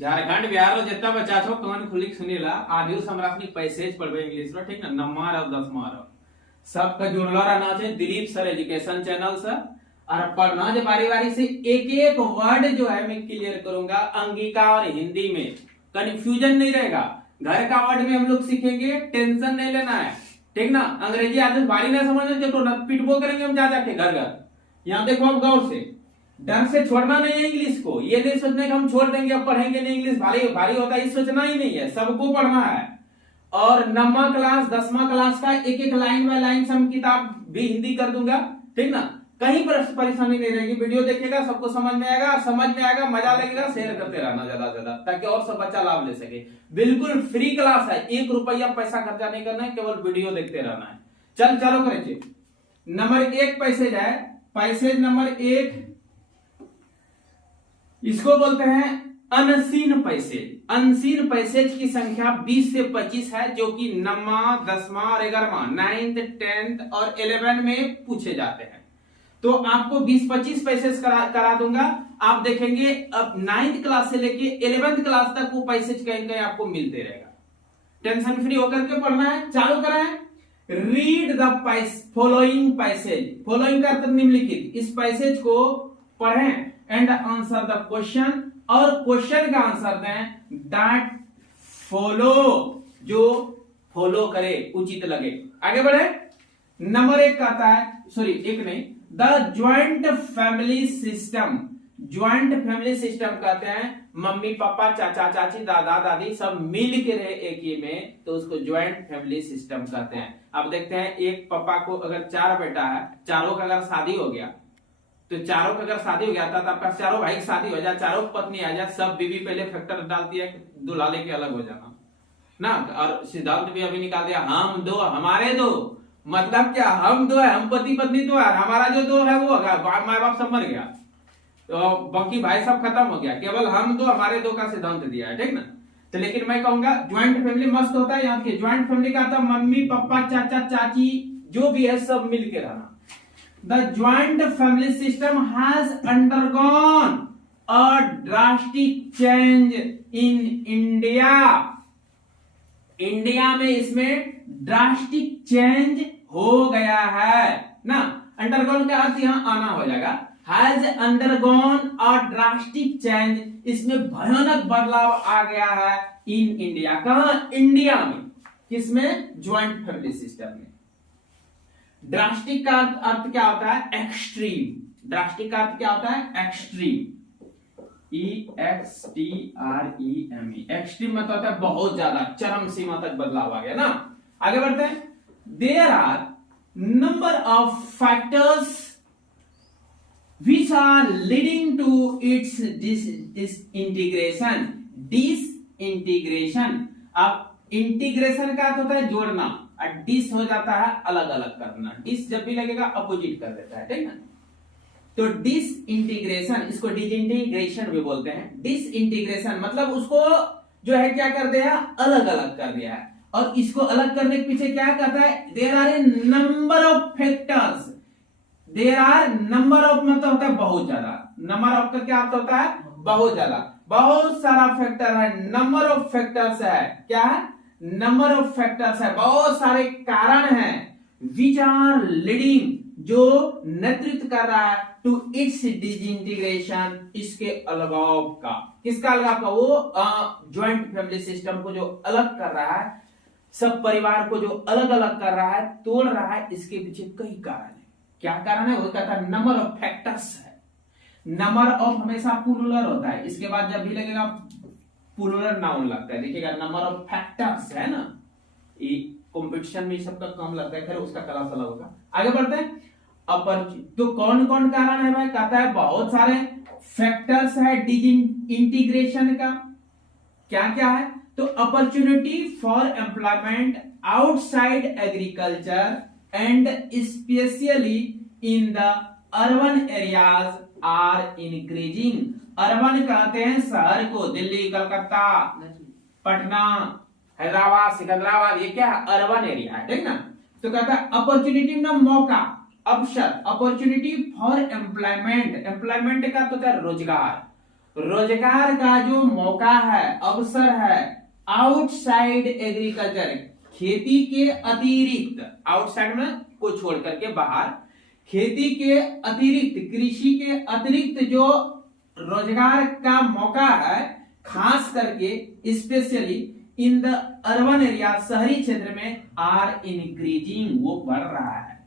झारखंड बिहार रो जितना बच्चा छो कौन खुलिक सुनीला आदिउ समरासनी पैसेज पढ़बे इंग्लिश रो ठीक ना नम्मा रो 10मा रो सबका जुड़लो रहना चाहिए दिलीप सर एजुकेशन चैनल से और पढ़ना जो बारी बारी से एक एक वर्ड जो है मैं क्लियर करूंगा अंगिका और हिंदी में कंफ्यूजन नहीं रहेगा। घर का वर्ड में हम लोग सीखेंगे, टेंशन नहीं लेना है ठीक ना। अंग्रेजी आदमी बारी ना समझने तो पिटबो करेंगे हम जा जाके घर घर। यहाँ देखो आप गौर से, डर से छोड़ना नहीं है इंग्लिश को। ये नहीं सोचना कि हम छोड़ देंगे अब पढ़ेंगे नहीं, इंग्लिश भारी भारी होता है, ये सोचना ही नहीं है, सबको पढ़ना है। और 9वीं क्लास 10वीं क्लास का एक एक लाइन बाय लाइन सम किताब भी हिंदी कर दूंगा ठीक ना। कहीं पर परेशानी नहीं रहेगी, वीडियो देखेगा सबको समझ में आएगा, मजा लगेगा, शेयर करते रहना ज्यादा से ज्यादा ताकि और सब बच्चा लाभ ले सके। बिल्कुल फ्री क्लास है, 1 रुपया पैसा खर्चा नहीं करना है, केवल वीडियो देखते रहना है। चलो करें नंबर 1 पैसेज है, पैसेज नंबर 1 इसको बोलते हैं अनसीन पैसेज। अनसीन पैसेज की संख्या 20 से 25 है जो कि 9वां 10वां और 11वां 9th 10th और 11 में पूछे जाते हैं। तो आपको 20-25 पैसेज करा दूंगा। आप देखेंगे अब 9th क्लास से लेके 11th क्लास तक वो पैसेज कहीं कहीं आपको मिलते रहेगा। टेंशन फ्री होकर के पढ़ना है। चालू कराएं। Read the following passage. Following का अर्थ निम्नलिखित। इस पैसेज को पढ़ें एंड आंसर द क्वेश्चन, और क्वेश्चन का आंसर दें दैट फॉलो, जो फॉलो करे उचित लगे। आगे बढ़े। नंबर 1 कहता है, सॉरी 1 नहीं, the joint family system. Joint family system कहते हैं मम्मी पापा चाचा चाची दादा दादी सब मिल के रहे एक ही में, तो उसको ज्वाइंट फैमिली सिस्टम कहते हैं। अब देखते हैं एक पापा को अगर 4 बेटा है, चारों का अगर शादी हो गया, तो चारों का अगर शादी हो गया था तो आपका चारों भाई की शादी हो जाए, चारों पत्नी आ जाए, सब बीवी पहले फैक्टर डालती है दूल्हा लेके अलग हो जाना ना। और सिद्धांत भी अभी निकाल दिया, हम 2 हमारे 2, मतलब क्या, हम 2 है, हम पति पत्नी 2 है, हमारा जो 2 है वो माँ बाप सब मर गया तो बाकी भाई सब खत्म हो गया, केवल हम 2 हमारे 2 का सिद्धांत दिया है ठीक ना। तो लेकिन मैं कहूंगा ज्वाइंट फैमिली मस्त होता है। यहाँ के ज्वाइंट फैमिली का था मम्मी पापा चाचा चाची जो भी है सब मिल के रहना। The joint family system has undergone a drastic change in India. India में इसमें ड्रास्टिक चेंज हो गया है ना। अंडरगोन का अर्थ यहां आना हो जाएगा। Has undergone a drastic change, इसमें भयानक बदलाव आ गया है इन इंडिया। कहां? इंडिया में। किसमें? ज्वाइंट फैमिली सिस्टम में। ड्रास्टिक का अर्थ क्या होता है? एक्सट्रीम। ड्रास्टिक का अर्थ क्या होता है? एक्सट्रीम। EXTREME। एक्सट्रीम मतलब होता है बहुत ज्यादा, चरम सीमा तक बदलाव आ गया ना। आगे बढ़ते हैं। There are number of factors which are leading to its disintegration। Disintegration. अब इंटीग्रेशन का अर्थ होता है जोड़ना, और डिस हो जाता है अलग अलग करना। डिस जब भी लगेगा अपोजिट कर देता है ठीक ना। तो डिसइंटीग्रेशन, इसको डिसइंटीग्रेशन भी बोलते हैं। डिसइंटीग्रेशन मतलब उसको जो है क्या कर दिया, अलग अलग कर दिया है। और इसको अलग करने के पीछे क्या कहता है? There are a number of factors. There are number of मतलब होता है बहुत ज्यादा। नंबर ऑफ का क्या अर्थ होता है? बहुत ज्यादा, बहुत सारा फैक्टर है। नंबर ऑफ फैक्टर्स है, क्या है? नंबर ऑफ फैक्टर्स है, बहुत सारे कारण हैं। विच आर लीडिंग, जो नेतृत्व कर रहा है टू इट्स डिसइंटीग्रेशन, इसके अलगाव का। किसका अलगाव का? वो ज्वाइंट फैमिली सिस्टम को जो अलग कर रहा है, सब परिवार को जो अलग अलग कर रहा है, तोड़ रहा है, इसके पीछे कई कारण है। क्या कारण है? वो कहता है नंबर ऑफ फैक्टर्स है। नंबर ऑफ हमेशा प्लूरल होता है, इसके बाद जब भी लगेगा प्लूरल नाउन लगता है। देखिएगा नंबर ऑफ फैक्टर्स है ना, ये कंपटीशन में सबका कम लगता है, खैर उसका क्लास अलग होगा। आगे बढ़ते हैं। तो कौन कौन कारण है भाई? कहता है बहुत सारे फैक्टर्स है डिसइंटीग्रेशन का। क्या क्या है? तो opportunity for employment outside agriculture and specially in the urban areas are increasing. Urban कहते हैं शहर को, दिल्ली कलकत्ता पटना हैदराबाद सिकंदराबाद, ये क्या है? अर्बन एरिया है ठीक ना। तो कहता है अपॉर्चुनिटी ना मौका, अवसर, अपॉर्चुनिटी फॉर एम्प्लॉयमेंट। एम्प्लॉयमेंट का तो क्या? रोजगार। रोजगार का जो मौका है, अवसर है, आउटसाइड एग्रीकल्चर, खेती के अतिरिक्त, आउटसाइड में को छोड़ करके बाहर, खेती के अतिरिक्त, कृषि के अतिरिक्त जो रोजगार का मौका है, खास करके specially in the urban area, शहरी क्षेत्र में आर इंक्रीजिंग, वो बढ़ रहा है।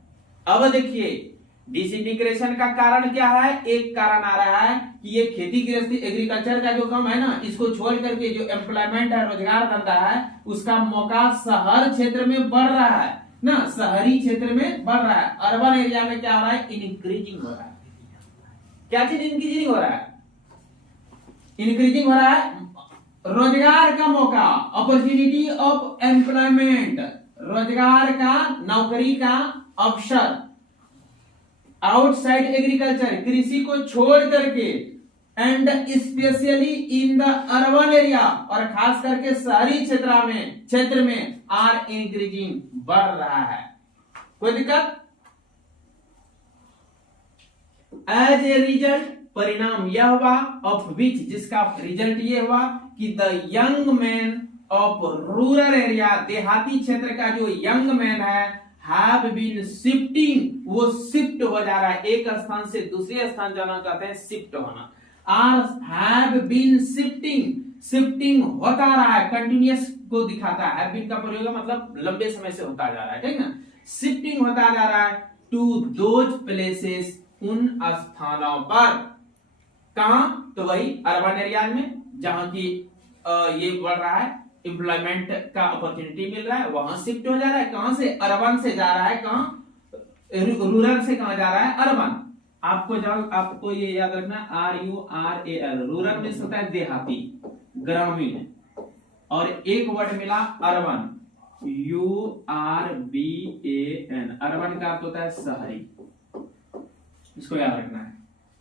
अब देखिए डिसइंटीग्रेशन का कारण क्या है? एक कारण आ रहा है कि ये खेती गृहस्थी एग्रीकल्चर का जो काम है ना, इसको छोड़ करके जो एम्प्लॉयमेंट है, रोजगार धंधा है, उसका मौका शहर क्षेत्र में बढ़ रहा है ना, शहरी क्षेत्र में बढ़ रहा है। अर्बन एरिया में क्या हो रहा है? इंक्रीजिंग हो रहा है। क्या चीज इंक्रीजिंग हो रहा है? इंक्रीजिंग हो रहा है रोजगार का मौका, अपॉर्चुनिटी ऑफ एम्प्लॉयमेंट, रोजगार का, नौकरी का अवसर, आउटसाइड एग्रीकल्चर, कृषि को छोड़ करके, and specially in the urban area, और खास करके शहरी क्षेत्र में आर इंक्रीजिंग, बढ़ रहा है। कोई दिक्कत? एज ए रिजल्ट, परिणाम यह हुआ, ऑफ विच, जिसका रिजल्ट ये हुआ कि the young man of rural area, देहाती क्षेत्र का जो यंग मैन है, हैव बीन शिफ्टिंग, वो शिफ्ट हो जा रहा है, एक स्थान से दूसरे स्थान जाना कहते हैं शिफ्ट होना। Are have been shifting, shifting होता रहा है, कंटिन्यूअस को दिखाता है, हैव बीन का प्रयोग मतलब लंबे समय से होता जा रहा है, ठीक ना, शिफ्टिंग होता जा रहा है टू दोज प्लेसेस, उन स्थानों पर। कहां? तो वही अर्बन एरिया में, जहां की ये बढ़ रहा है, एम्प्लॉयमेंट का अपॉर्चुनिटी मिल रहा है, वहां शिफ्ट हो जा रहा है। कहां से? अर्बन से जा रहा है, कहां? रूरल से कहां जा रहा है? अर्बन। आपको ये याद रखना, RURAL, रूरल में होता है देहाती, ग्रामीण, और एक वर्ड मिला अर्बन, URBAN, अर्बन का अर्थ होता है शहरी, इसको याद रखना है,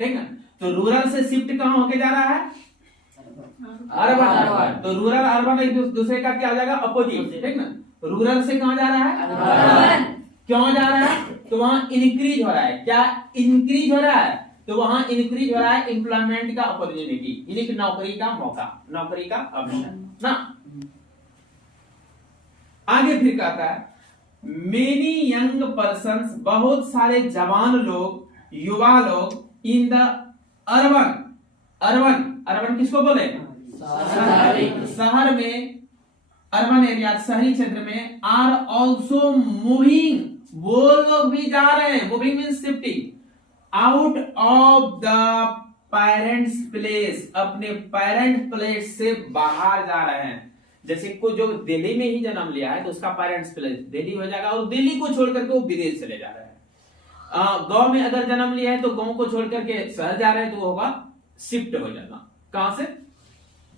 ठीक ना। तो रूरल से शिफ्ट कहां होके जा रहा है? अर्बन। तो रूरल अर्बन एक दूसरे का क्या हो जाएगा? अपोजिट, ठीक ना। रूरल से कहां जा रहा है? अर्बन। क्यों जा रहा है? तो वहां इंक्रीज हो रहा है। क्या इंक्रीज हो रहा है? तो वहां इंक्रीज हो रहा है एम्प्लॉयमेंट का अपॉर्चुनिटी, यानी कि नौकरी का मौका, नौकरी का अवसर ना। आगे फिर कहता है मेनी यंग पर्सन्स, बहुत सारे जवान लोग, युवा लोग, इन द अर्बन, अर्बन किसको बोले? शहर में, अर्बन एरिया, शहरी क्षेत्र में, आर ऑल्सो मूविंग, वो लोग भी जा रहे हैं, moving means shifting, out of the parents place, अपने पेरेंट प्लेस से बाहर जा रहे हैं। जैसे कोई जो दिल्ली में ही जन्म लिया है तो उसका पेरेंट्स प्लेस दिल्ली हो जाएगा, और दिल्ली को छोड़ करके वो विदेश चले जा रहे हैं। गांव में अगर जन्म लिया है तो गांव को छोड़ करके शहर जा रहे हैं, तो वो होगा शिफ्ट हो जाना। कहां से?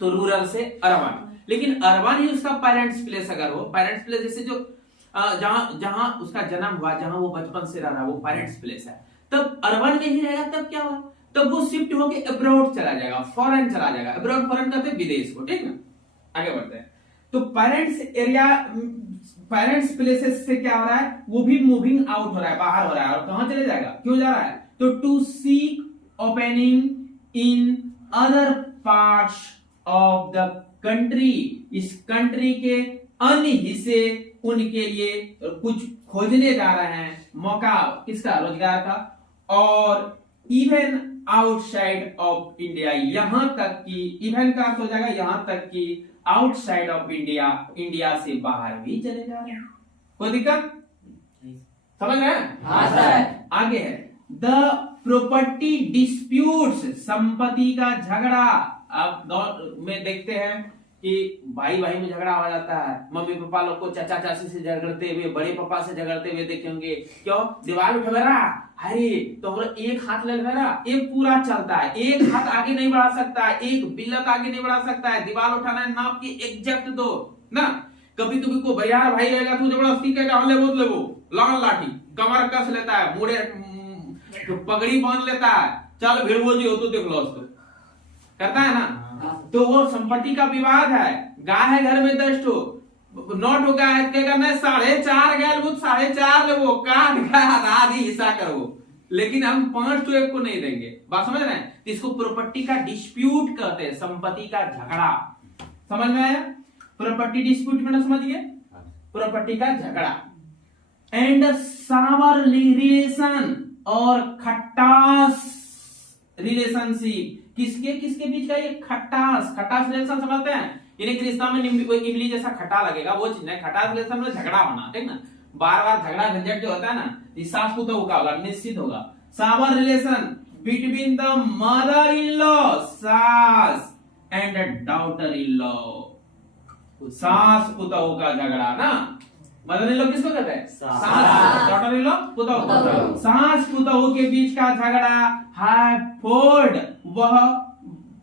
तो रूरल से अर्बन। लेकिन अर्बन ही उसका पेरेंट्स प्लेस अगर हो, पेरेंट्स प्लेस जैसे जो जहां उसका जन्म हुआ, जहां वो बचपन से रह रहा है, वो पेरेंट्स प्लेस है, तब अर्बन में ही रहेगा। तब क्या हुआ? तब वो शिफ्ट होके अब्रॉड चला जाएगा, फॉरेन चला जाएगा। अब्रॉड फॉरेन कहते हैं विदेश को, ठीक ना। आगे बढ़ते हैं। तो पेरेंट्स एरिया, पेरेंट्स प्लेसेस से क्या हो रहा है? वो भी मूविंग आउट हो रहा है, बाहर हो रहा है। और कहां चले जाएगा? क्यों जा रहा है? तो to seek opening in other parts of the country, इस कंट्री के अन्य हिस्से उनके लिए कुछ खोजने जा रहे हैं, मौका किसका? रोजगार का। और इवन आउटसाइड ऑफ इंडिया, यहां तक कि, इवन का अर्थ हो जाएगा यहां तक कि आउटसाइड ऑफ इंडिया, इंडिया से बाहर भी चले जा रहे हैं। कोई दिक्कत? समझ रहे हैं? हाँ सर। आगे है द प्रॉपर्टी डिस्प्यूट्स, संपत्ति का झगड़ा। आप दौर में देखते हैं कि भाई भाई में झगड़ा हो जाता है, मम्मी पापा लोग को चाचा चाची से झगड़ते हुए, बड़े पापा से झगड़ते हुए देखे होंगे। क्यों? दीवार उठ मेरा, अरे तो एक हाथ ले मेरा, एक पूरा चलता है, एक हाथ आगे नहीं बढ़ा सकता है, एक बिल्लत आगे नहीं बढ़ा सकता है, दीवार उठाना है, नाप की एग्जैक्ट दो ना। कभी कभी को भैया भाई रहेगा तो जबरदस्ती कहेगा ले वो लाल लाठी, कमर कस लेता है, मुड़े तो पगड़ी बांध लेता है, चल भिड़वो जी हो तो देख लो उसको, करता है ना। तो वो संपत्ति का विवाद है। गाय है घर में 10 ठो, नोट हो गया है, क्या करना है? 4.5 गाय वो 4.5 ले, वो काट का आधी हिस्सा करो, लेकिन हम 5 to 1 को नहीं देंगे। बात समझ रहे हैं? तो इसको प्रॉपर्टी का डिस्प्यूट कहते हैं, संपत्ति का झगड़ा। समझ में आया? प्रॉपर्टी डिस्प्यूट में ना समझिए, प्रॉपर्टी का झगड़ा। एंड सावर रिलेशन और खटास रिलेशनशिप, किसके किसके बीच का? ये खटास रिलेशन समझते हैं? यानी कि रिश्ता में इमली जैसा खट्टा लगेगा, वो चीज है खटास रिलेशन में झगड़ा होना, ठीक ना? बार बार झगड़ा झंझट जो होता है ना, ये सास पुतोह का होगा, निश्चित होगा। Sour relation between the mother in law, सास एंड डॉटर इन लॉ, सास पुतोह का झगड़ा ना। मदर इन लॉ किसको कहते हैं? सास। डॉटर इन लॉ पुतोह। सास पुतोह के बीच का झगड़ा है फोर्ड, वह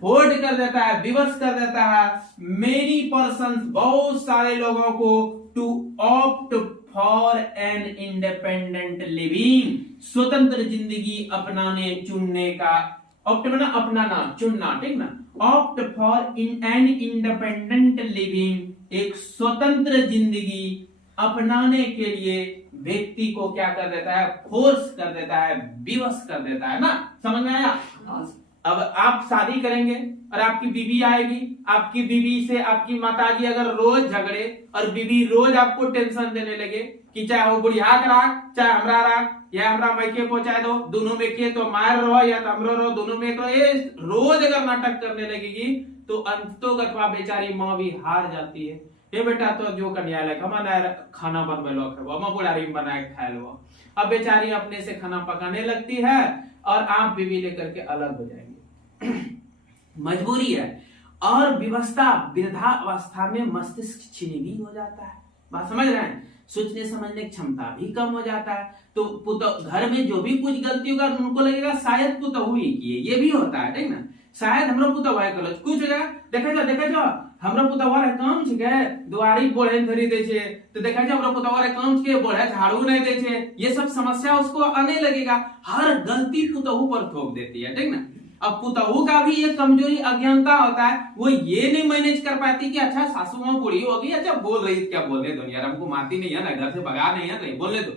फोर्ड कर देता है, विवश कर देता है मेनी पर्सन, बहुत सारे लोगों को, to opt for an independent living, स्वतंत्र जिंदगी अपनाने चुनने का। ऑप्ट माना अपनाना, चुनना, ठीक ना? Opt for an independent living, एक स्वतंत्र जिंदगी अपनाने के लिए व्यक्ति को क्या कर देता है? फोर्स कर देता है, विवश कर देता है ना। समझ में आया? अब आप शादी करेंगे और आपकी बीवी आएगी, आपकी बीवी से आपकी माताजी अगर रोज झगड़े और बीवी रोज आपको टेंशन देने लगे कि चाहे वो बुढ़िया का राख, चाहे हमरा राख, या हमरा मैके पहुंचा दो, दोनों में के तो मार रहो या हमरो रहो, दोनों में करो, ये रोज अगर नाटक करने लगेगी तो अंतोगत्वा बेचारी माँ भी हार जाती है। ये बेटा तो जो कन्या लग हमारा खाना बनवे लो, हम बुढ़ारी में बनाए खाए लो। अब बेचारी अपने से खाना पकाने लगती है और आप बीवी लेकर के अलग हो जाएंगे। मजबूरी है। और विवस्था, वृद्धावस्था में मस्तिष्क छिनिवी हो जाता है। बात समझ रहे हैं? सोचने समझने की क्षमता भी कम हो जाता है। तो पुतोह घर में जो भी कुछ गलती होगा उनको लगेगा शायद पुतोह ही की है, ये भी होता है, ठीक ना? शायद हमरो पुतोह है कल कुछ हो जाएगा, देखा जो हमरो पुतोह रे काम छिके, दुआरी बोढ़े धरी दे छे, तो देखा जो हमरो पुतोह रे काम छिके, बोढ़े झाड़ू नहीं दे छे, ये सब समस्या उसको आने लगेगा। हर गलती पुतोह पर थोप देती है, ठीक ना? अब पुतोह का भी एक कमजोरी अज्ञानता होता है, वो ये नहीं मैनेज कर पाती कि अच्छा सासू माँ बूढ़ी होगी, अच्छा बोल रही, क्या बोलने दो यार, हमको मारती नहीं है ना, घर से भगा नहीं है, नहीं बोलने दो।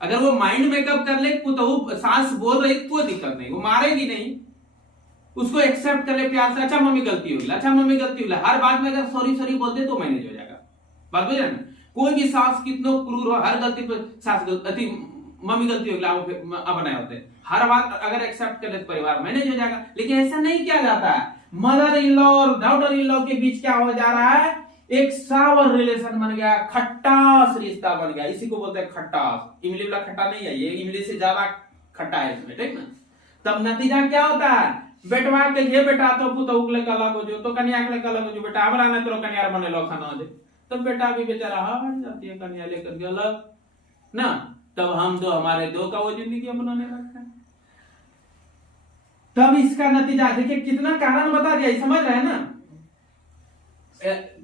अगर वो माइंड मेकअप कर ले पुतोह सास बोल रही, कोई दिक्कत नहीं, वो मारेगी नहीं, उसको एक्सेप्ट कर ले प्यार से, अच्छा मम्मी गलती होगी, अच्छा मम्मी गलती होगी, हर बात में अगर सॉरी बोल दे तो मैनेज हो जाएगा। बात बुझे ना? कोई भी सास कितनो क्रूर हो, हर गलती पर सास गलती, मम्मी गलती होगी, अब बनाए होते, हर बात अगर एक्सेप्ट कर ले तो परिवार मैनेज हो जाएगा। लेकिन ऐसा नहीं किया जाता है। मदर इन लॉ और डॉटर इन लॉ के बीच क्या हो जा रहा है? एक सावर रिलेशन बन गया, खट्टास रिश्ता बन गया, इसी को बोलते हैं खट्टास। इमली वाला खट्टा नहीं है, ये इमली से ज्यादा खट्टा है इसमें, ठीक ना? तब नतीजा क्या होता है? बेटवा के ये बेटा तो पुतोह के अलग हो जो, तो कन्या के अलग हो जो, बेटा हमरा ने तो कन्या बने लो खाना दे, तब बेटा भी बेचारा हार जाती है कन्या लेकर के अलग ना। तब हम दो हमारे दो का वो जिंदगी अपनाने लगता है। तब इसका नतीजा देखिए कितना कारण बता दिया, समझ रहे हैं ना?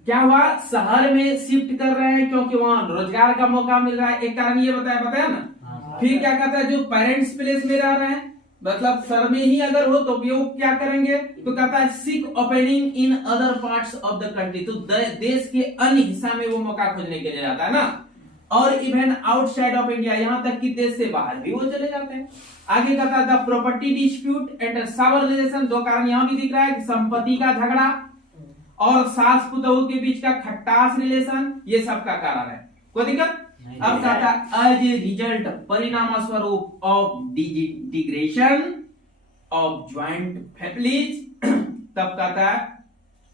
क्या हुआ? शहर में शिफ्ट कर रहे हैं क्योंकि वहां रोजगार का मौका मिल रहा है, एक कारण ये बताया ना। फिर क्या कहता है? जो पेरेंट्स प्लेस में रह रहे हैं, मतलब शहर में ही अगर हो तो वो क्या करेंगे? तो कहता है seek opening in other parts of the country, तो देश के अन्य हिस्सा में वो मौका खोजने के लिए जाता है ना। और इवन आउटसाइड ऑफ इंडिया, यहां तक कि देश से बाहर भी वो चले जाते हैं। आगे कहता है the property dispute and Sawar relation, दो कारण यहां भी दिख रहा है, संपत्ति का झगड़ा और सास पुतोह के बीच का खट्टास रिलेशन, ये सब का कारण है। कोई दिक्कत? अब कहता है एज ए रिजल्ट, परिणाम स्वरूप ऑफ डिजिग्रेशन ऑफ ज्वाइंट फैमिलीज, तब कहता है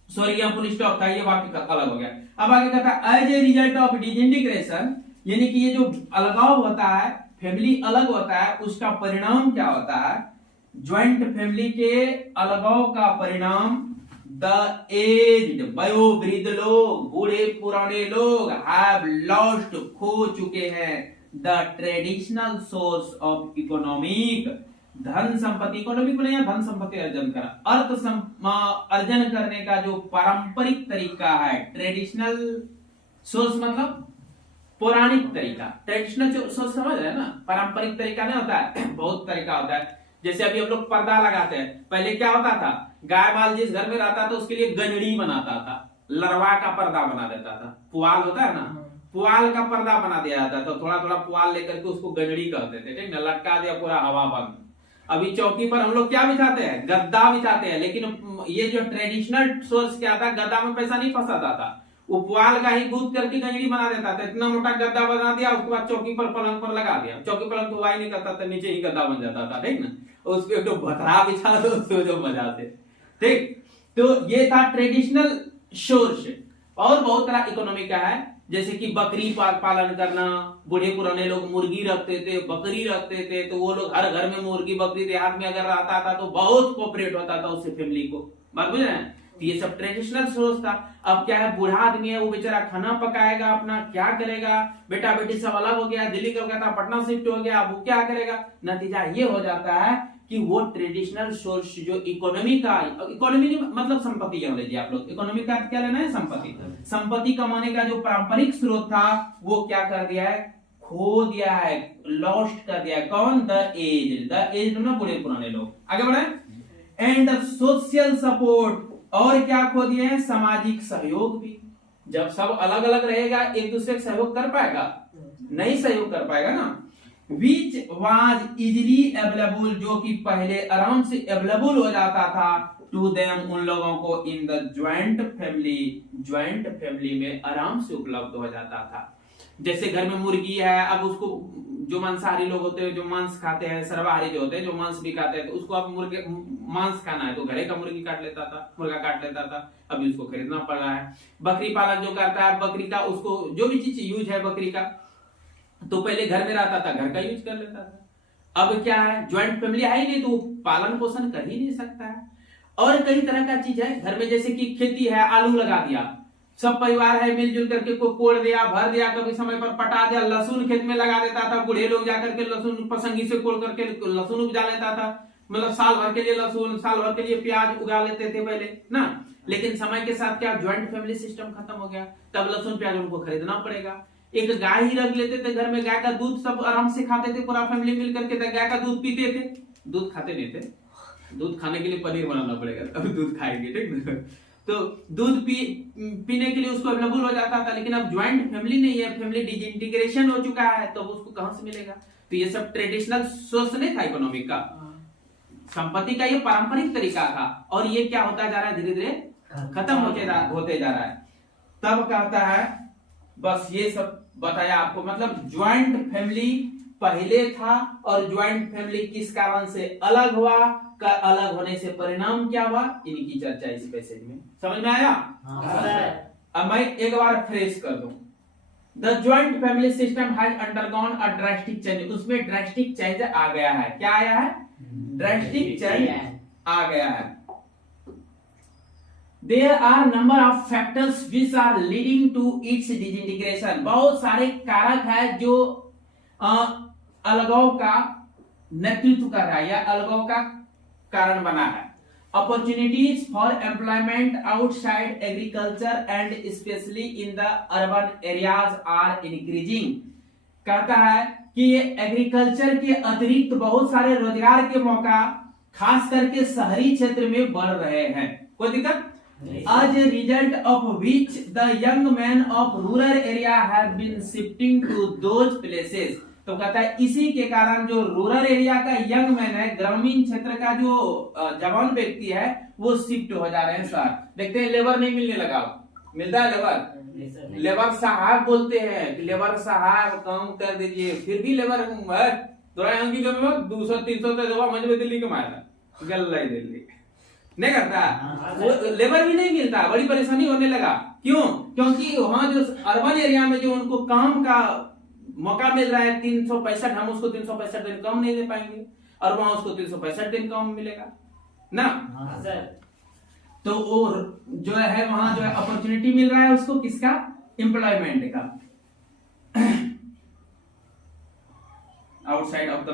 सॉरी यहाँ पुलिस स्टॉप था, ये वाक्य अलग हो गया। अब आगे कहता है एज ए रिजल्ट ऑफ डिजिग्रेशन, यानी कि ये जो अलगाव होता है, फैमिली अलग होता है, उसका परिणाम क्या होता है? ज्वाइंट फैमिली के अलगाव का परिणाम द एज्ड, वयोवृद्ध लोग, बूढ़े पुराने लोग हैव लॉस्ट, खो चुके हैं the traditional source of economic, धन संपत्ति, इकोनॉमिक को नहीं, धन संपत्ति अर्जन करा, अर्जन करने का जो पारंपरिक तरीका है। ट्रेडिशनल सोर्स मतलब पौराणिक तरीका, ट्रेडिशनल सोर्स समझ रहे हैं ना? पारंपरिक तरीका नहीं होता है, बहुत तरीका होता है। जैसे अभी हम लोग पर्दा लगाते हैं, पहले क्या होता था? गाय माल जिस घर में रहता था उसके लिए गंजड़ी बनाता था, लरवा का पर्दा बना देता था, पुआल होता है ना, पुआल का पर्दा बना दिया जाता था, थोड़ा थोड़ा पुआल लेकर के उसको गजड़ी कहते थे, ठीक ना, लटका दिया पूरा हवा बंद। अभी चौकी पर हम लोग क्या बिछाते हैं, गद्दा बिछाते हैं, लेकिन ये जो ट्रेडिशनल सोर्स क्या था, गद्दा में पैसा नहीं फंसाता था, वो पुआल का ही गूंथ करके गजड़ी बना देता था, इतना मोटा गद्दा बना दिया, उसके बाद चौकी पर पलंग पर लगा दिया, चौकी पलंग तो हुआ ही नहीं करता था, नीचे ही गद्दा बन जाता था, ठीक ना, उस पे एक भथरा बिछा दो, उसको जो मजा से, ठीक। तो ये था ट्रेडिशनल सोर्स। और बहुत तरह इकोनॉमी का है, जैसे कि बकरी पालन करना, बूढ़े पुराने लोग मुर्गी रखते थे, बकरी रखते थे, तो वो लोग हर घर में मुर्गी बकरी देहात में अगर रहता था तो बहुत कोऑपरेट होता था उससे फैमिली को, बात बुझ रहे हैं। तो ये सब ट्रेडिशनल सोर्स था। अब क्या है, बूढ़ा आदमी है, वो बेचारा खाना पकाएगा, अपना क्या करेगा, बेटा बेटी सब अलग हो गया, दिल्ली कलकत्ता पटना शिफ्ट हो गया, वो क्या करेगा। नतीजा ये हो जाता है कि वो ट्रेडिशनल सोर्स जो इकोनॉमी का, इकोनॉमी मतलब संपत्ति जान लीजिए आप लोग, इकोनॉमी का क्या लेना है, संपत्ति, संपत्ति कमाने का जो पारंपरिक स्रोत था वो क्या कर दिया है, खो दिया है, लॉस्ट कर दिया है। कौन, द एज ना, बूढ़े पुराने लोग। आगे बढ़े। एंड सोशल सपोर्ट, और क्या खो दिए हैं, सामाजिक सहयोग भी। जब सब अलग अलग रहेगा, एक दूसरे का सहयोग कर पाएगा, नहीं सहयोग कर पाएगा ना। Which was easily available, जो कि पहले आराम से अवेलेबल हो जाता था to them, उन लोगों को, in the joint family में आराम से उपलब्ध हो जाता था। जैसे घर में मुर्गी है, अब उसको जो मांसाहारी लोग होते हैं, जो मांस खाते हैं, सर्वाहारी जो होते हैं, जो मांस भी खाते हैं, तो उसको अब मुर्गे मांस खाना है तो घरे का मुर्गी काट लेता था, मुर्गा काट लेता था, अभी उसको खरीदना पड़ रहा है। बकरी पालन जो करता है, बकरी का उसको जो भी चीज यूज है बकरी का, तो पहले घर में रहता था, घर का यूज कर लेता था। अब क्या है, ज्वाइंट फैमिली है ही नहीं, तो पालन पोषण कर ही नहीं सकता है। और कई तरह का चीज है घर में, जैसे कि खेती है, आलू लगा दिया, सब परिवार है मिलजुल करके, को कोड़ दिया, भर दिया, कभी समय पर पटा दिया, लहसुन खेत में लगा देता था, बूढ़े लोग जाकर के लहसुन पसंगी से कोड़ करके लहसुन उपजा लेता था, मतलब साल भर के लिए लहसुन, साल भर के लिए प्याज उगा लेते थे पहले ना। लेकिन समय के साथ क्या, ज्वाइंट फैमिली सिस्टम खत्म हो गया, तब लहसुन प्याज उनको खरीदना पड़ेगा। एक गाय ही रख लेते थे घर में, गाय का दूध सब आराम से खाते थे, पूरा फैमिली मिल करके, गाय का दूध पीते थे, दूध खाते नहीं थे, दूध खाने के लिए पनीर बनाना पड़ेगा, अब दूध खाएंगे, ठीक ना। तो दूध पीने के लिए उसको अवेलेबल हो जाता था। लेकिन अब ज्वाइंट फैमिली नहीं है, फैमिली डिसइंटीग्रेशन हो चुका है, तो उसको कहां से मिलेगा। तो ये सब ट्रेडिशनल सोर्स नहीं था इकोनॉमिक का, संपत्ति का ये पारंपरिक तरीका था, और ये क्या होता जा रहा है, धीरे धीरे खत्म होते जा रहा है। तब कहता है, बस ये सब बताया आपको, मतलब ज्वाइंट फैमिली पहले था, और ज्वाइंट फैमिली किस कारण से अलग हुआ, का अलग होने से परिणाम क्या हुआ, इनकी चर्चा इस पैसेज में। समझ में आया? अब मैं एक बार फ्रेश कर दूं। The joint family system has undergone a drastic change, उसमें ड्रास्टिक चेंज आ गया है। क्या आया है? ड्रास्टिक चेंज आ गया है। There are number of factors which are leading to its disintegration, बहुत सारे कारक है जो अलगाव का नेतृत्व कर रहा है या अलगाव का कारण बना है। Opportunities for employment outside agriculture and especially in the urban areas are increasing, कहता है कि ये एग्रीकल्चर के अतिरिक्त बहुत सारे रोजगार के मौका खास करके शहरी क्षेत्र में बढ़ रहे हैं। कोई दिक्कत? As a result of which the young men of rural area have been shifting to those places, तो कहता है इसी के कारण जो रूरल एरिया का यंग मैन है, ग्रामीण क्षेत्र का जो जवान व्यक्ति है, वो शिफ्ट हो जा रहे हैं शहर। देखते हैं लेबर नहीं मिलने लगा, मिलता है लेबर, लेबर साहब बोलते हैं कि लेबर साहब काम कर दीजिए, फिर भी लेबर थोड़ा अंकी कम 200-300 तो मजबूर दिल्ली कमाया, गल दिल्ली नहीं करता, लेबर भी नहीं मिलता, बड़ी परेशानी होने लगा। क्यों? क्योंकि वहां जो अर्बन एरिया में जो उनको काम का मौका मिल रहा है 365, हम उसको 365 दिन कम नहीं दे पाएंगे, और वहां उसको 365 दिन कम मिलेगा ना। तो और जो है वहां जो है अपॉर्चुनिटी मिल रहा है उसको, किसका? एम्प्लॉयमेंट का। Outside of the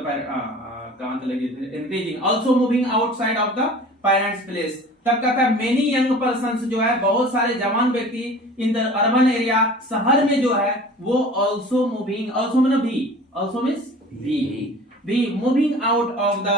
increasing also moving outside of the parents place. तब कहता है मेनी यंग पर्सन्स जो है, बहुत सारे जवान व्यक्ति इन द अर्बन एरिया, शहर में जो है वो ऑल्सो मूविंग, ऑल्सो मतलब भी, ऑल्सो मींस भी moving out of the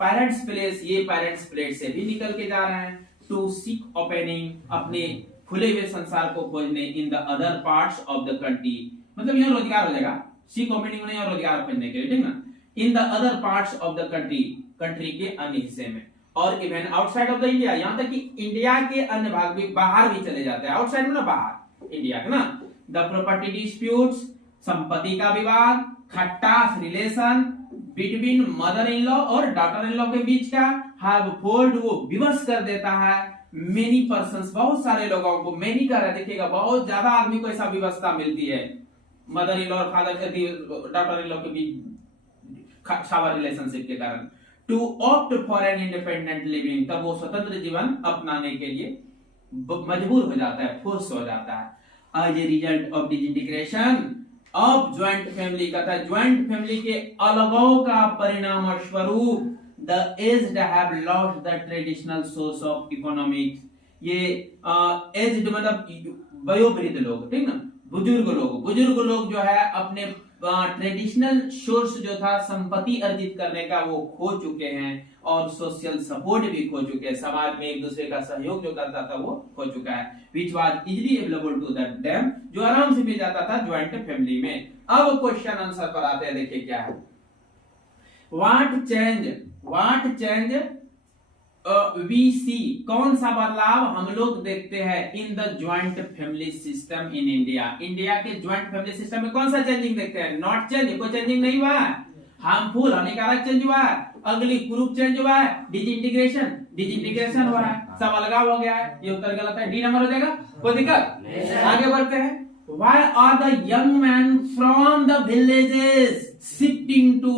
parents place, ये पेरेंट्स प्लेस से भी निकल के जा रहे हैं, टू सीक ओपनिंग, अपने खुले हुए संसार को खोजने in the other parts of the country, मतलब यहाँ रोजगार हो जाएगा, सी कॉम्बिनिंग में यहाँ रोजगार खोजने के लिए, ठीक ना, in the other parts of the country, country के अन्य हिस्से में, और even outside of the India, यहाँ तक कि इंडिया के अन्य भाग भी, बाहर भी चले जाते हैं, आउटसाइड में ना, बाहर इंडिया के ना। द प्रॉपर्टी डिस्प्यूट्स, संपत्ति का विवाद, खट्टास relation between mother in law और डॉटर इन लॉ के बीच का, हैव फोल्ड, वो विवश कर देता है मेनी पर्सन्स, बहुत सारे लोगों को, मेनी का रहा देखिएगा, बहुत ज्यादा आदमी को ऐसा व्यवस्था मिलती है मदर इन लॉ और फादर डॉटर इन लॉ के बीच शावर रिलेशनशिप के कारण, to opt for an independent living, तब वो स्वतंत्र जीवन अपनाने के लिए मजबूर हो जाता है, फोर्स हो जाता है। As a result of disintegration of joint family, कहता है ज्वाइंट फैमिली के अलगाव का परिणाम स्वरूप, the aged have lost the traditional source of economics, ये एज्ड मतलब वयोवृद्ध लोग, ठीक ना, बुजुर्ग लोग जो है अपने ट्रेडिशनल सोर्स जो था संपत्ति अर्जित करने का वो खो चुके हैं, और सोशल सपोर्ट भी खो चुके हैं, समाज में एक दूसरे का सहयोग जो करता था वो खो चुका है, which was easily available to them, जो आराम से मिल जाता था ज्वाइंट फैमिली में। अब क्वेश्चन आंसर पर आते हैं, देखिए क्या है, what change we see, कौन सा बदलाव हम लोग देखते हैं in the joint family system in India, India के ज्वाइंट फैमिली सिस्टम में कौन सा चेंजिंग देखते हैं, नॉट चेंज, कोई चेंजिंग नहीं हुआ है, हार्मफुल हानिकारक चेंज हुआ है, अगली ग्रुप चेंज हुआ है, डिसइंटीग्रेशन हुआ है, सब अलगाव हो गया है, ये उत्तर गलत है, डी नंबर हो जाएगा, कोई दिक्कत, आगे बढ़ते हैं। Why are the young men from the villages shifting to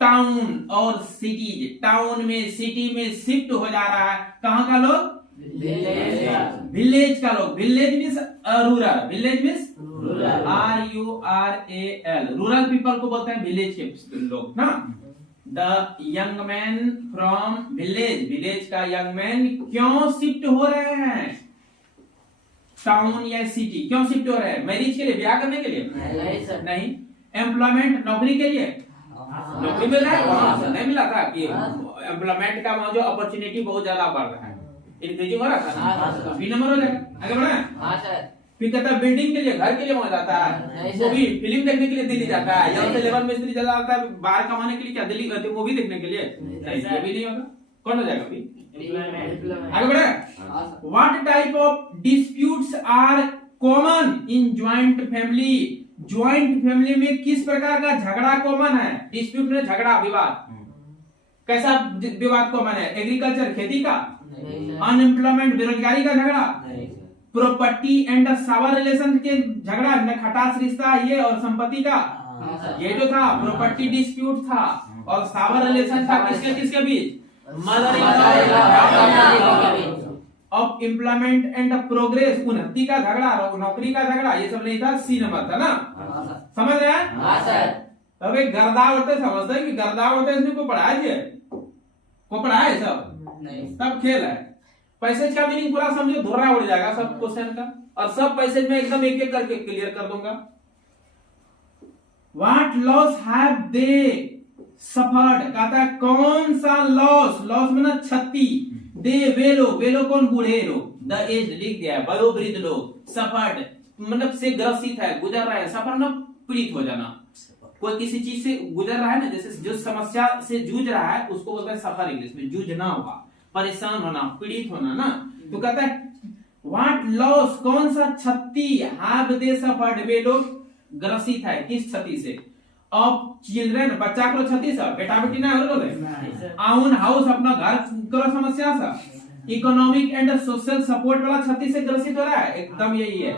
town और सिटीज, टाउन में सिटी में शिफ्ट हो जा रहा है, कहां का लोग, विलेज का लोग, village means rural, village means RURAL, rural people को बोलते हैं विलेज के लोग ना। The young man from village, village का यंग मैन क्यों शिफ्ट हो रहे हैं टाउन या सिटी, क्यों शिफ्ट हो रहे हैं, मैरिज के लिए, ब्याह करने के लिए नहीं, एम्प्लॉयमेंट नौकरी के लिए, नौकरी मिल रहा है, वहां से नहीं मिला था कि एम्प्लॉयमेंट का जो अपॉर्चुनिटी बहुत ज्यादा बढ़ रहा है, इंक्रीजिंग हो रहा था, बी नंबर हो जाएगा, आगे बढ़े। फिर कहता है बिल्डिंग के लिए, घर के लिए वहां जाता है, वो भी फिल्म देखने के लिए दिल्ली जाता है, यहाँ से लेबर मिस्त्री चला जाता है बाहर कमाने के लिए, क्या दिल्ली मूवी देखने के लिए, नहीं, ये भी नहीं होगा, कौन हो जाएगा अभी, आगे बढ़े। What type of disputes are common in joint family, joint family में किस प्रकार का झगड़ा कॉमन है, डिस्प्यूट में झगड़ा विवाद, कैसा विवाद कॉमन है, एग्रीकल्चर खेती का, अनएम्प्लॉयमेंट बेरोजगारी का झगड़ा, प्रॉपर्टी एंड सावर रिलेशन के झगड़ा, खटास रिश्ता ये और संपत्ति का, ये जो था प्रॉपर्टी डिस्प्यूट था, और सावर रिलेशन था किसके किसके बीच, mother of employment and progress, उन्नति का झगड़ा, नौकरी का झगड़ा, ये सब नहीं था, सी नंबर था ना, समझ रहे हैं। हाँ सर। अबे गर्दाव होते समझते हैं कि गर्दाव होते इसने को पढ़ाया है, को पढ़ाया है, सब खेल है, पैसेज का मीनिंग पूरा समझो, धोरा उड़ जाएगा सब क्वेश्चन का, और सब पैसेज में एकदम एक एक करके क्लियर कर दूंगा। What loss have they suffered, कहता है कौन सा लॉस, लॉस में ना क्षति, दे वेलो कौन, बूढ़े लोग, द एज लिख दिया है, वयोवृद्ध लोग, सफर्ड मतलब से ग्रसित है, गुजर रहा है, सफर ना पीड़ित हो जाना, कोई किसी चीज से गुजर रहा है ना, जैसे जो समस्या से जूझ रहा है उसको बोलते हैं सफर, इंग्लिश में जूझना हुआ, परेशान होना, पीड़ित होना ना, तो कहता है व्हाट लॉस, कौन सा क्षति, हैव दे सफर्ड, वे लोग ग्रसित है, किस क्षति से, ऑफ चिल्ड्रन, बच्चा को क्षति से, बेटा बेटी ना आउन हाउस, अपना घर करो समस्या से, इकोनॉमिक एंड सोशल सपोर्ट वाला क्षति से ग्रसित हो रहा है, एकदम यही है,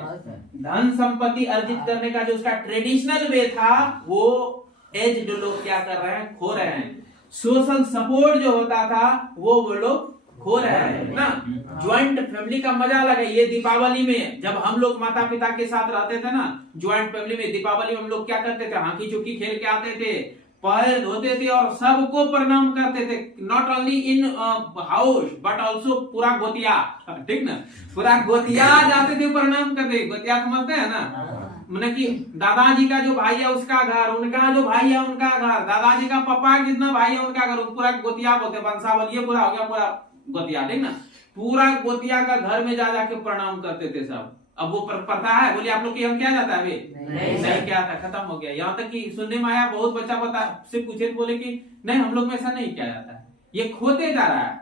धन संपत्ति अर्जित करने का जो उसका ट्रेडिशनल वे था वो एज्ड लोग क्या कर रहे हैं, खो रहे हैं, सोशल सपोर्ट जो होता था वो लोग खो रहे हैं ना। ज्वाइंट फैमिली का मजा अलग है, ये दीपावली में जब हम लोग माता पिता के साथ रहते थे ना, ज्वाइंट फैमिली में दीपावली में हम लोग क्या करते थे, हाकी चुकी खेल के आते थे, पैर धोते थे और सबको प्रणाम करते थे, not only in house but also पूरा गोतिया, ठीक ना, पूरा गोतिया जाते थे प्रणाम करते, गोतिया समझते हैं ना, मतलब कि दादाजी का जो भाई है उसका घर, उनका जो भाई है उनका घर, दादाजी का पापा कितना भाई है उनका घर, पूरा गोतिया बोलते, वंशावली पूरा हो गया, पूरा गोतिया, ठीक ना, पूरा गोतिया का घर में जा जाके प्रणाम करते थे सब। अब वो प्रथा है, बोलिए आप लोग के यहाँ क्या जाता है अभी? नहीं क्या था, खत्म हो गया। यहाँ तक कि सुनने में आया, बहुत बच्चा बता से पूछे तो बोले कि नहीं हम लोग में ऐसा नहीं किया जाता है, ये खोते जा रहा है,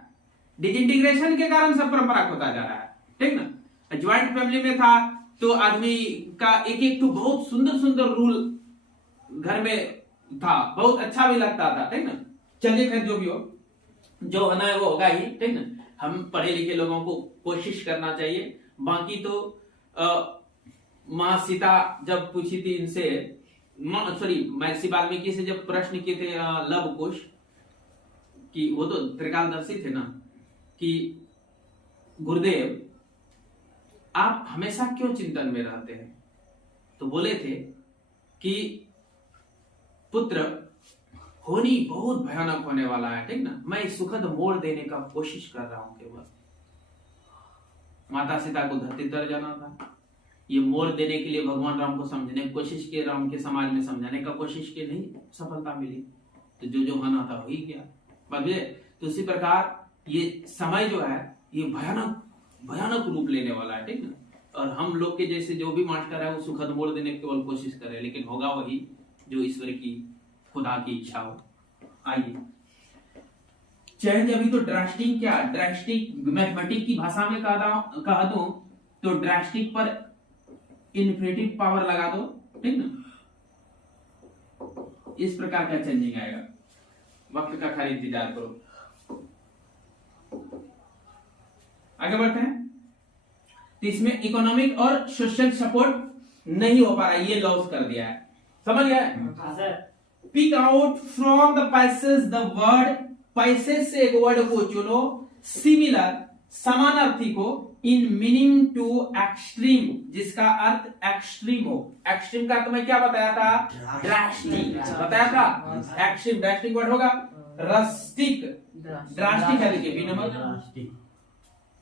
डिसइंटीग्रेशन के कारण सब परंपरा खोता जा रहा है, ठीक ना। ज्वाइंट फैमिली में था तो आदमी का एक एक तो बहुत सुंदर सुंदर रूल घर में था, बहुत अच्छा भी लगता था, ठीक ना। चलिए खैर जो भी हो, जो होना है वो होगा ही, ठीक ना। हम पढ़े लिखे लोगों को कोशिश करना चाहिए। बाकी तो माँ सीता जब पूछी थी इनसे, महर्षि वाल्मीकि से जब प्रश्न किए थे लव कुश कि वो तो त्रिकालदर्शी थे ना, कि गुरुदेव आप हमेशा क्यों चिंतन में रहते हैं, तो बोले थे कि पुत्र होनी बहुत भयानक होने वाला है, ठीक ना, मैं सुखद मोड़ देने का कोशिश कर रहा हूं केवल। माता सीता को धरती तर जाना था, ये मोड़ देने के लिए भगवान राम को समझने की कोशिश किए, राम के समाज में समझाने का कोशिश की, नहीं सफलता मिली, तो जो जो होना था वही गया, बदले। तो इसी प्रकार ये समय जो है ये भयानक भयानक रूप लेने वाला है, ठीक ना। और हम लोग के जैसे जो भी मास्टर है वो सुखद मोड़ देने की केवल कोशिश करे, लेकिन होगा वही जो ईश्वर की खुदा की इच्छा हो। आइए चेंज, अभी तो ड्रास्टिक क्या, ड्रास्टिक मैथमेटिक की भाषा में कहा दूं तो ड्रास्टिक पर इन्फिनिटिव पावर लगा दो, ठीक ना, इस प्रकार का चेंजिंग आएगा। वक्त का खाली इंतजार करो। आगे बढ़ते हैं। तो इसमें इकोनॉमिक और सोशल सपोर्ट नहीं हो पा रहा है, ये लॉस कर दिया है, समझ गया। Pick out from the passage the word, passage से एक वर्ड को चुनो, सिमिलर समानार्थी को, इन मीनिंग टू एक्सट्रीम, जिसका अर्थ एक्सट्रीम हो। एक्सट्रीम का अर्थ मैं क्या बताया था? ड्रास्टिक बताया था। एक्सट्रीम ड्रास्टिक वर्ड होगा, रस्टिक ड्रास्टिक है, देखिए बी नंबर,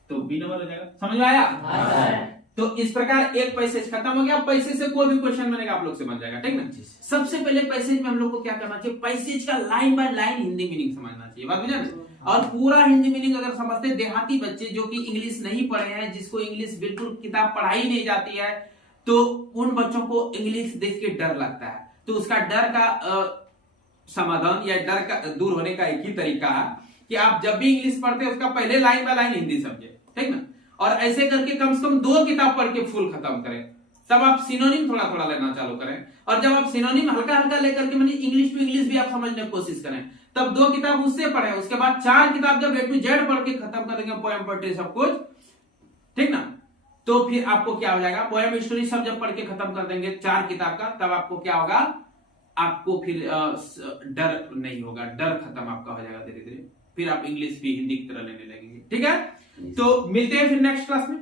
तो बी नंबर हो जाएगा, समझ में आया। तो इस प्रकार एक पैसेज खत्म हो गया। पैसे से कोई भी क्वेश्चन बनेगा आप लोग से बन जाएगा, ठीक ना। सबसे पहले पैसेज में हम लोग को क्या करना चाहिए, पैसेज का line by line Hindi meaning समझना चाहिए, बात बुझा ना। और पूरा हिंदी मीनिंग अगर समझते, देहाती बच्चे जो कि इंग्लिश नहीं पढ़े हैं, जिसको इंग्लिश बिल्कुल किताब पढ़ाई नहीं जाती है, तो उन बच्चों को इंग्लिश देख के डर लगता है। तो उसका डर का समाधान या डर का दूर होने का एक ही तरीका है कि आप जब भी इंग्लिश पढ़ते हैं उसका पहले लाइन बाय लाइन हिंदी समझे, ठीक ना। और ऐसे करके कम से कम 2 किताब पढ़ के फुल खत्म करें, तब आप सिनोनिम थोड़ा थोड़ा लेना चालू करें। और जब आप सिनोनिम हल्का हल्का लेकर के, मतलब इंग्लिश टू इंग्लिश भी आप समझने की कोशिश करें, तब 2 किताब उससे पढ़ें। उसके बाद 4 किताब जब A to Z पढ़ के खत्म कर देंगे, पोएम पोएट्री सब कुछ, ठीक ना, तो फिर आपको क्या हो जाएगा, पोएम स्टोरी सब जब पढ़ के खत्म कर देंगे 4 किताब का, तब आपको क्या होगा, आपको फिर डर नहीं होगा, डर खत्म आपका हो जाएगा धीरे धीरे, फिर आप इंग्लिश भी हिंदी की तरह लेने लगेंगे, ठीक है। तो मिलते हैं फिर नेक्स्ट क्लास में।